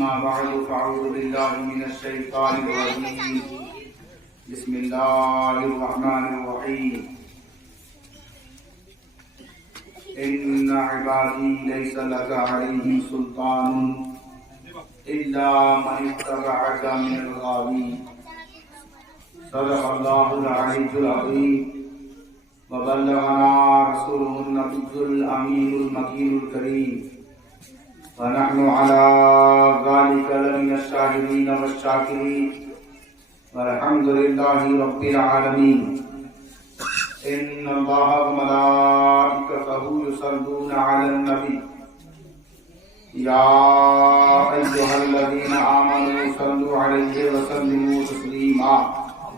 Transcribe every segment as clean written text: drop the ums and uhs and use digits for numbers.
أما بعد فأعوذ بالله من الشيطان الرجيم بسم الله الرحمن الرحيم إن عبادي ليس لك عليهم سلطان إلا من اتبعك من الغاوين صدق الله العلي العظيم وبلغنا رسوله النبي الأمين المكين الكريم ونحن على ذلك لمن الشاهدين والشاكرين والحمد لله رب العالمين إن الله وملائكته يصلون على النبي يا أيها الذين آمنوا صلوا عليه وسلموا تسليما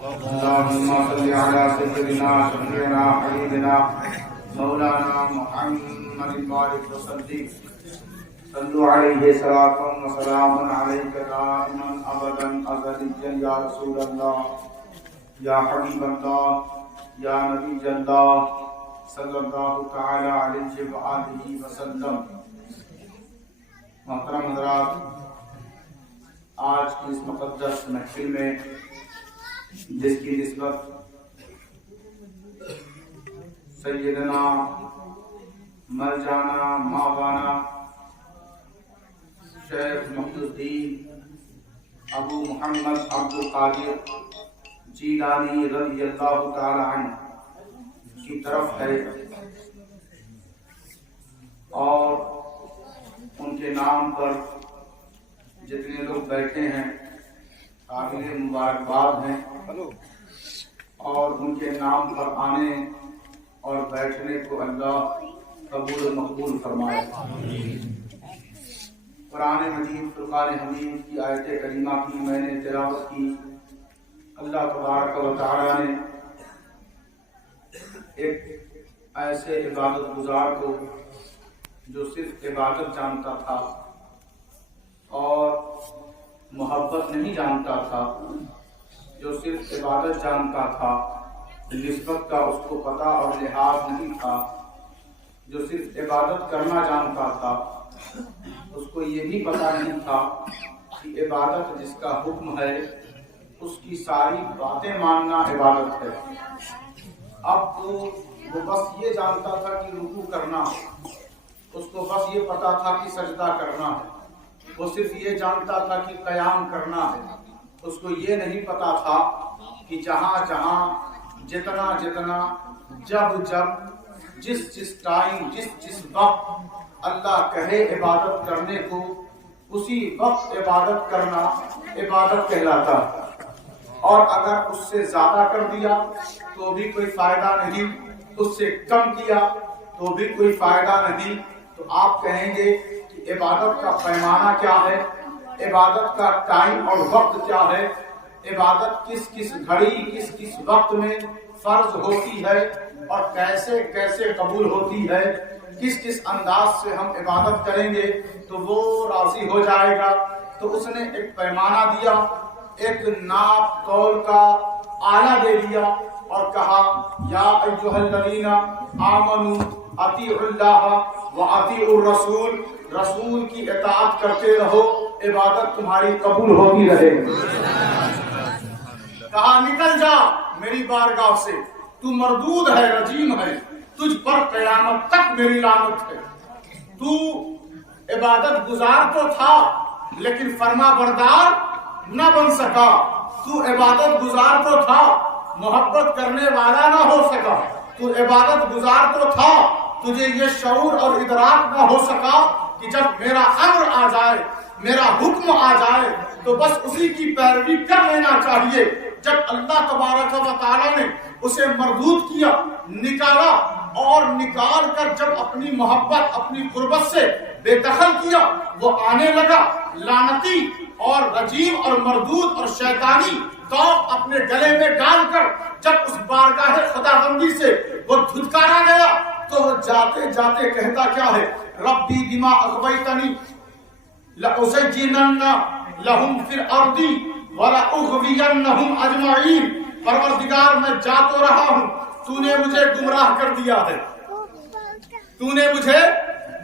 اللهم صل على سيدنا شفيعنا حبيبنا مولانا محمد البارك وسلم صلوا عليه صلاة وسلام عليك دائما أبدا أزليا يا رسول الله يا حبيب الله یا نبی اللہ صلی اللہ تعالی علیہ وآلہ وسلم. محترم حضرات، آج کی اس مقدس محفل میں جس کی نسبت سیدنا مرجانا ماوانا شیخ محی الدین ابو محمد عبد القادر جیلانی رضی اللہ تعالی عنہ کی طرف ہے اور ان کے نام پر جتنے لوگ بیٹھے ہیں قابل مبارکباد ہیں اور ان کے نام پر آنے اور بیٹھنے کو اللہ قبول و مقبول فرمائے. قرآن مجید فرقان حمید کی آیت کریمہ کی میں نے تلاوت کی. اللہ تبارک و تعالی نے ایک ایسے عبادت گزار کو جو صرف عبادت جانتا تھا اور محبت نہیں جانتا تھا، جو صرف عبادت جانتا تھا، نسبت کا اس کو پتہ اور لحاظ نہیں تھا، جو صرف عبادت کرنا جانتا تھا، اس کو یہ بھی پتہ نہیں تھا کہ عبادت جس کا حکم ہے اس کی ساری باتیں ماننا عبادت ہے. اب تو وہ بس یہ جانتا تھا کہ رکوع کرنا، اس کو بس یہ پتا تھا کہ سجدہ کرنا ہے، وہ صرف یہ جانتا تھا کہ قیام کرنا ہے. اس کو یہ نہیں پتا تھا کہ جہاں جہاں جتنا جتنا جب جب جس ٹائم جس وقت اللہ کہے عبادت کرنے کو اسی وقت عبادت کرنا عبادت کہلاتا. اور اگر اس سے زیادہ کر دیا تو بھی کوئی فائدہ نہیں، اس سے کم کیا تو بھی کوئی فائدہ نہیں. تو آپ کہیں گے کہ عبادت کا پیمانہ کیا ہے، عبادت کا ٹائم اور وقت کیا ہے، عبادت کس کس گھڑی کس کس وقت میں فرض ہوتی ہے اور کیسے کیسے قبول ہوتی ہے، کس کس انداز سے ہم عبادت کریں گے تو وہ راضی ہو جائے گا. تو اس نے ایک پیمانہ دیا، ایک ناپ تول کا آلہ دے دیا اور کہا یا ایھا الذین آمنوا اطیعوا اللہ واطیعوا الرسول، رسول کی اطاعت کرتے رہو، عبادت تمہاری قبول ہوتی رہے. کہا نکل جا میری بارگاہ سے، تو مردود ہے، رجیم ہے، تجھ پر قیامت تک میری لعنت ہے. تو عبادت گزار تو تھا لیکن فرما بردار نہ بن سکا، تو عبادت گزار تو تھا محبت کرنے والا نہ ہو سکا، تو عبادت گزار تو تھا تجھے یہ شعور اور ادراک نہ ہو سکا کہ جب میرا امر آ جائے، میرا حکم آ جائے تو بس اسی کی پیروی کر لینا چاہیے. جب اللہ تبارک و تعالی نے اسے مردود کیا، نکالا اور نکال کر جب اپنی محبت اپنی قربت سے بے دخل کیا، وہ آنے لگا لعنتی اور رجیم اور مردود اور شیطانی توق اپنے گلے میں ڈال کر جب اس بارگاہ خداوندی سے وہ دھتکارا گیا تو وہ جاتے جاتے کہتا کیا ہے، ربی بما اغویتنی لأزینن لہم فی الارض ولأغوینہم اجمعین. پروردگار میں جا تو رہا ہوں، تو نے مجھے گمراہ کر دیا ہے، تو نے مجھے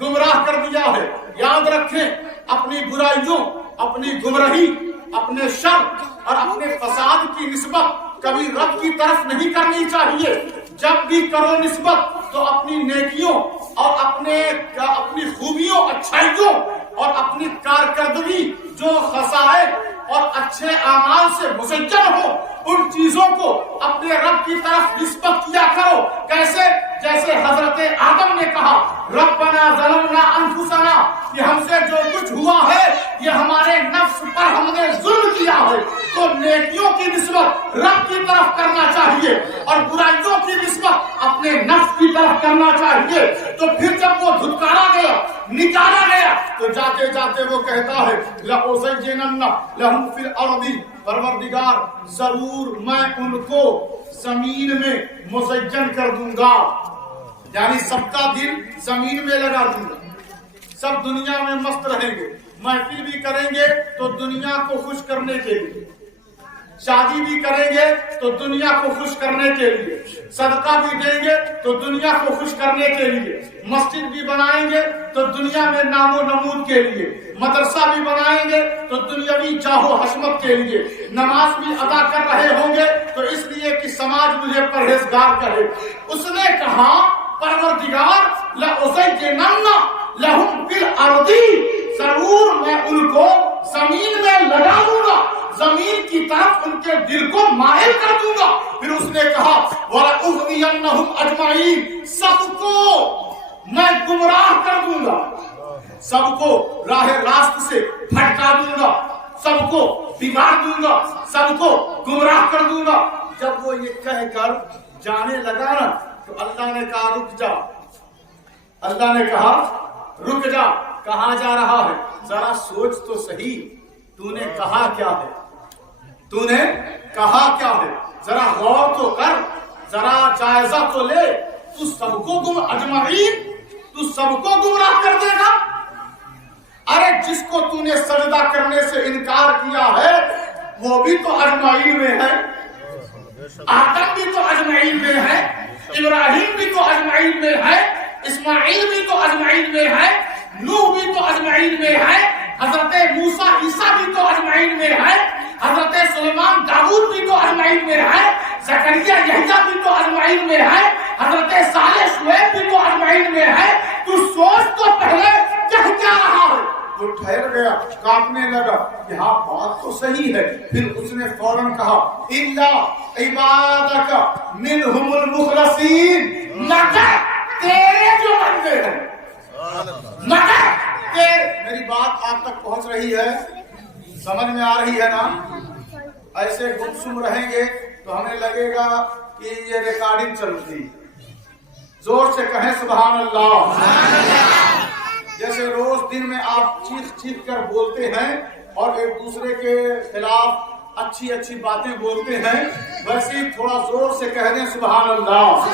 گمراہ کر دیا ہے. یاد رکھیں اپنی برائیوں، اپنی گمراہی، اپنے شر اور اپنے فساد کی نسبت کبھی رب کی طرف نہیں کرنی چاہیے. جب بھی کرو نسبت تو اپنی نیکیوں اور اپنی خوبیوں، اچھائیوں اور اپنی کارکردگی جو خصائص اور اچھے اعمال سے مزین ہو ان چیزوں کو اپنے رب کی طرف نسبت کیا کرو. کیسے؟ جیسے حضرت آدم نے کہا ربنا ظلمنا انفسنا، کہ ہم سے جو کچھ ہوا ہے یہ ہمارے نفس پر ہم نے ظلم کیا ہے. تو نیکیوں کی نسبت رب کی طرف کرنا چاہیے اور برائیوں کی نسبت اپنے نفس کی طرف کرنا چاہیے. تو پھر جب وہ دھتکارا گیا، نکالا گیا، تو جاتے جاتے وہ کہتا ہے لَأُزَيِّنَنَّ لَهُمْ فِي الْأَرْضِ، پروردگار ضرور میں ان کو زمین میں مزین کر دوں گا. یعنی سب کا دل زمین میں لگا دوں گا، سب دنیا میں مست رہیں گے، محفل بھی کریں گے تو دنیا کو خوش کرنے کے لیے، شادی بھی کریں گے تو دنیا کو خوش کرنے کے لیے، صدقہ بھی دیں گے تو دنیا کو خوش کرنے کے لیے، مسجد بھی بنائیں گے تو دنیا میں نام و نمود کے لیے، مدرسہ بھی بنائیں گے تو دنیاوی جاہ و حشمت کے لیے، نماز بھی ادا کر رہے ہوں گے تو اس لیے کہ سماج مجھے پرہیزگار کہے. اس نے کہا پروردگار لَأُزَيِّنَنَّ لَهُمْ فِي الْأَرْضِ، ضرور میں ان کو زمین میں لگا دوں گا، زمین کی طرف ان کے دل کو مائل کر دوں گا. پھر اس نے کہا وَلَأُغْوِيَنَّهُمْ أَجْمَعِينَ، سب کو میں گمراہ کر دوں گا، سب کو راہ راست سے بھٹکا دوں گا، سب کو بگاڑ دوں گا، سب کو گمراہ کر دوں گا. جب وہ یہ کہہ کر جانے لگا نا تو اللہ نے کہا رک جا. اللہ نے کہا رک جا. کہاں جا رہا ہے؟ ذرا سوچ تو صحیح، تو نے کہا کیا ہے؟ تو نے کہا کیا ہے؟ ذرا غور تو کر، ذرا جائزہ تو لے. تو سب کو اجمعین، تو سب کو گمراہ کر دے گا؟ ارے جس کو تو نے سجدہ کرنے سے انکار کیا ہے وہ بھی تو اجمعین میں ہے، آدم بھی تو اجمعین میں ہے، ابراہیم بھی تو اجمعین میں ہے، اسماعیل بھی تو اجمعین میں ہے، نوح بھی تو اجمعین میں ہے، حضرت موسیٰ عیسیٰ بھی تو اجمعین میں ہے، حضرت سلیمان داؤد بھی تو اجمعین میں ہے، زکریا یحییٰ بھی تو اجمعین میں ہے، حضرت صالح شعیب بھی تو اجمعین میں ہے. تو سوچ تو پہلے کہہ کیا رہا ہے. وہ ٹھہر گیا، کانپنے لگا کہ ہاں بات تو صحیح ہے. پھر اس نے فوراً کہا اِلَّا عِبَادَكَ مِنْهُمُ الْمُخْلَصِينَ، مگر تیرے جو بندے ہیں، مگر میری بات آپ تک پہنچ رہی ہے، سمجھ میں آ رہی ہے نا؟ ایسے گمسم رہیں گے تو ہمیں لگے گا کہ یہ ریکارڈنگ چل رہی. زور سے کہیں سبحان اللہ. جیسے روز دن میں آپ چیخ چیخ کر بولتے ہیں اور ایک دوسرے کے خلاف اچھی اچھی باتیں بولتے ہیں، ویسے ہی تھوڑا زور سے کہہ دیں سبحان اللہ.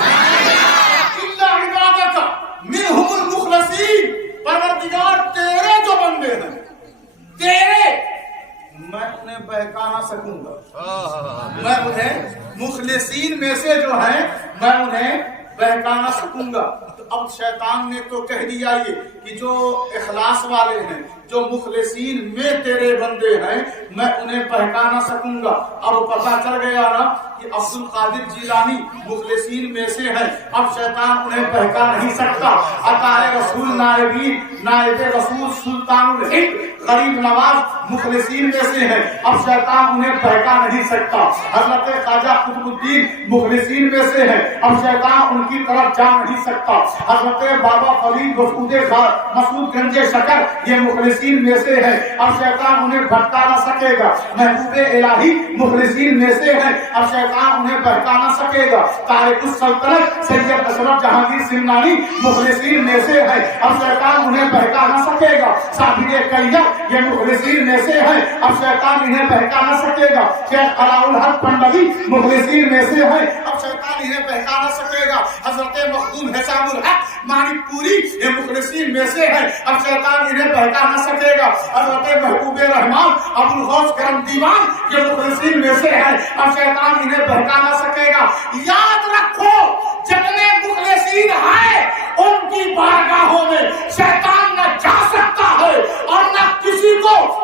اِلَّا عِبَادَكَ مِنْهُمُ الْمُخْلَصِينَ، پروردگار تیرے جو بندے ہیں، تیرے، میں انہیں بہکا نہ سکوں گا، میں انہیں مخلصین میں سے جو ہیں میں انہیں بہکا نہ سکوں گا. تو اب شیطان نے تو کہہ دیا یہ کہ جو اخلاص والے ہیں، جو مخلصین میں تیرے بندے ہیں، میں انہیں بہکا نہ سکوں گا. اب پتہ چل گیا نا کہ عبد القادر جیلانی مخلصین میں سے ہے. اب شیطان انہیں بہکا نہیں سکتا. عطا رسول نائبین، نائب رسول سلطان الہند غریب نواز مخلصین میں سے ہے. اب شیطان انہیں بہکا نہیں سکتا. حضرت خواجہ قطب الدین مخلصین میں سے ہے. اب شیطان ان کی طرف جا نہیں سکتا. حضرت بابا فرید مسعود گنج شکر یہ مخلصین میں سے ہے. اب شیطان انہیں بھٹکا نہ سکے گا. محبوب الہی مخلصین میں سے ہے. اب شیطان انہیں بہکا نہ سکے گا. تارک السلطنت سید اشرف جہانگیر سمنانی مخلصین میں سے ہے. اب شیطان انہیں بہکا نہ سکے گا. صابر کیہ یہ مخلصین میں سے ہے. اب شیطان انہیں بہکا نہ سکے گا. شیخ علاء الحق پنڈوی مخلصین میں سے ہے. اب شیطان انہیں بہکا نہ سکے گا. حضرت مخدوم حسام الحق مانک پوری یہ مخلصین میں سے ہے. اب شیطان انہیں بہکا نہ سکے گا. حضرت محبوب رحمان ابو الغوث کرم دیوان یہ مخلصین میں سے ہے. اب شیطان انہیں بہکا نہ سکے گا. یاد رکھو جتنے مخلصین ہیں ان کی بارگاہوں میں شیطان نہ جا سکتا ہے اور نہ